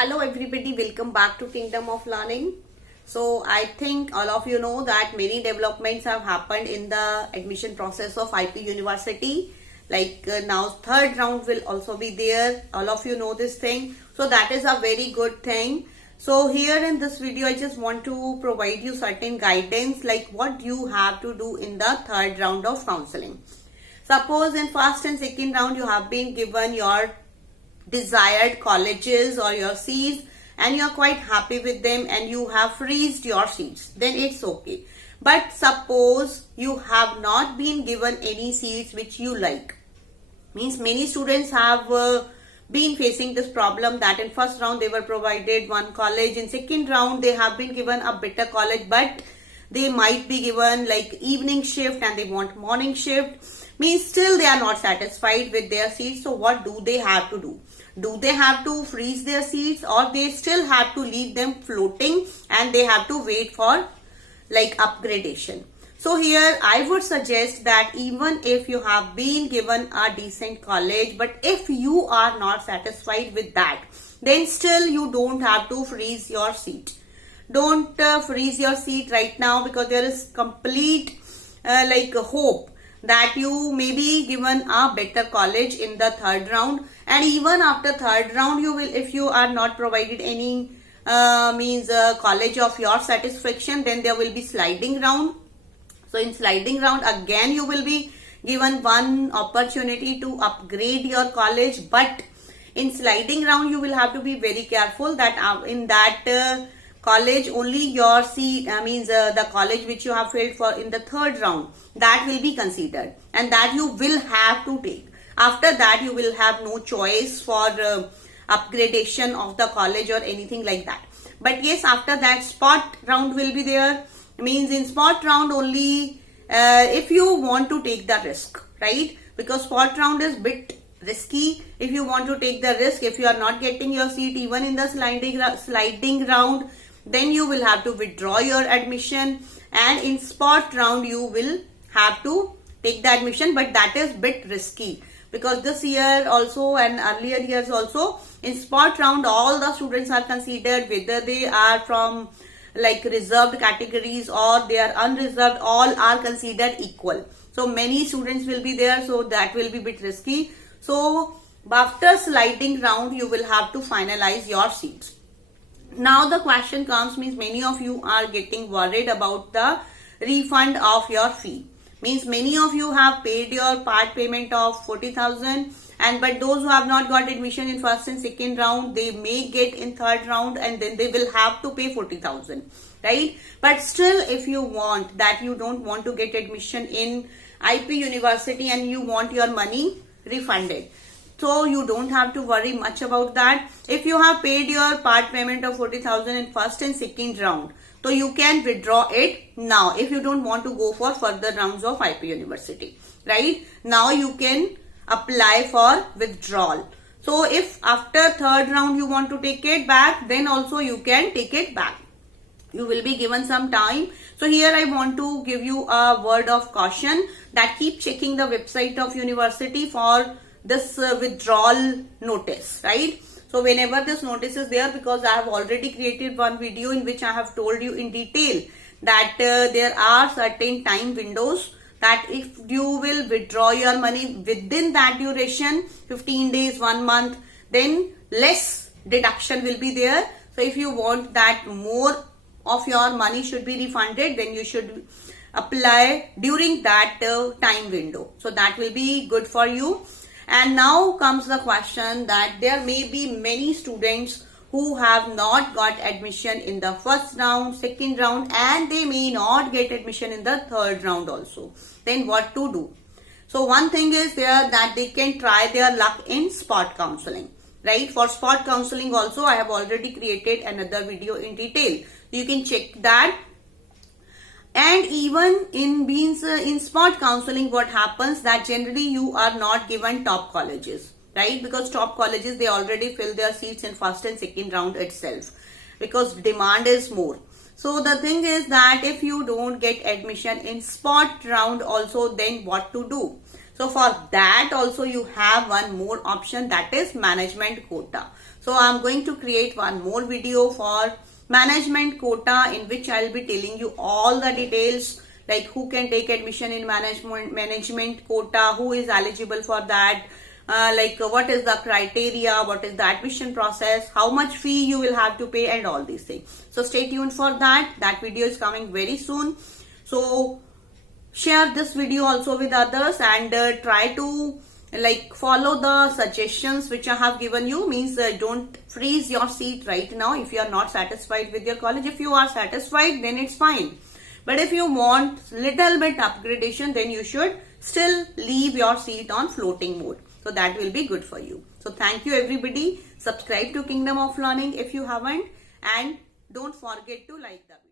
Hello everybody, welcome back to Kingdom of Learning. So I think all of you know that many developments have happened in the admission process of IP University. Now third round will also be there. All of you know this thing. So that is a very good thing. So here in this video, I just want to provide you certain guidance like what you have to do in the third round of counseling. Suppose in first and second round, you have been given your desired colleges or your seats and you are quite happy with them and you have freezed your seats, then it's okay. But suppose you have not been given any seats which you like, means many students have been facing this problem that in first round they were provided one college, in second round they have been given a better college, but they might be given like evening shift and they want morning shift, means still they are not satisfied with their seats. So what do they have to do? Do they have to freeze their seats or they still have to leave them floating and they have to wait for like upgradation? So here I would suggest that even if you have been given a decent college, but if you are not satisfied with that, then still you don't have to freeze your seat. Don't freeze your seat right now, because there is complete hope that you may be given a better college in the third round. And even after third round, you will, if you are not provided any college of your satisfaction, then there will be sliding round. So in sliding round, again you will be given one opportunity to upgrade your college, but in sliding round you will have to be very careful that in that college only your seat, the college which you have filled for in the third round, that will be considered and that you will have to take. After that you will have no choice for upgradation of the college or anything like that. But yes, after that spot round will be there, means in spot round only if you want to take the risk, right? Because spot round is bit risky. If you want to take the risk, if you are not getting your seat even in the sliding round, then you will have to withdraw your admission, and in spot round you will have to take the admission, but that is bit risky because this year also and earlier years also, in spot round all the students are considered, whether they are from like reserved categories or they are unreserved, all are considered equal. So many students will be there, so that will be bit risky. So after sliding round you will have to finalize your seats. Now the question comes, means many of you are getting worried about the refund of your fee. Means many of you have paid your part payment of 40,000, and but those who have not got admission in first and second round, they may get in third round and then they will have to pay 40,000, right? But still, if you want that, you don't want to get admission in IP University and you want your money refunded, so you don't have to worry much about that. If you have paid your part payment of 40,000 in first and second round, so you can withdraw it now if you don't want to go for further rounds of IP University, right? Now you can apply for withdrawal. So if after third round you want to take it back, then also you can take it back. You will be given some time. So here I want to give you a word of caution that keep checking the website of university for this withdrawal notice, right? So whenever this notice is there, because I have already created one video in which I have told you in detail that there are certain time windows that if you will withdraw your money within that duration, 15 days, 1 month, then less deduction will be there. So if you want that more of your money should be refunded, then you should apply during that time window. So that will be good for you. And now comes the question that there may be many students who have not got admission in the first round, second round, and they may not get admission in the third round also. Then what to do? So one thing is there that they can try their luck in spot counseling, right? For spot counseling also I have already created another video in detail. You can check that. And even in spot counseling, what happens that generally you are not given top colleges, right? Because top colleges, they already fill their seats in first and second round itself because demand is more. So the thing is that if you don't get admission in spot round also, then what to do? So for that also you have one more option, that is management quota. So I'm going to create one more video for management quota, in which I'll be telling you all the details, like who can take admission in management quota, who is eligible for that, like what is the criteria, what is the admission process, how much fee you will have to pay, and all these things. So stay tuned for that. That video is coming very soon. So share this video also with others, and try to like follow the suggestions which I have given you. Means don't freeze your seat right now if you are not satisfied with your college. If you are satisfied, then it's fine. But if you want little bit upgradation, then you should still leave your seat on floating mode. So that will be good for you. So thank you everybody. Subscribe to Kingdom of Learning if you haven't, and don't forget to like the video.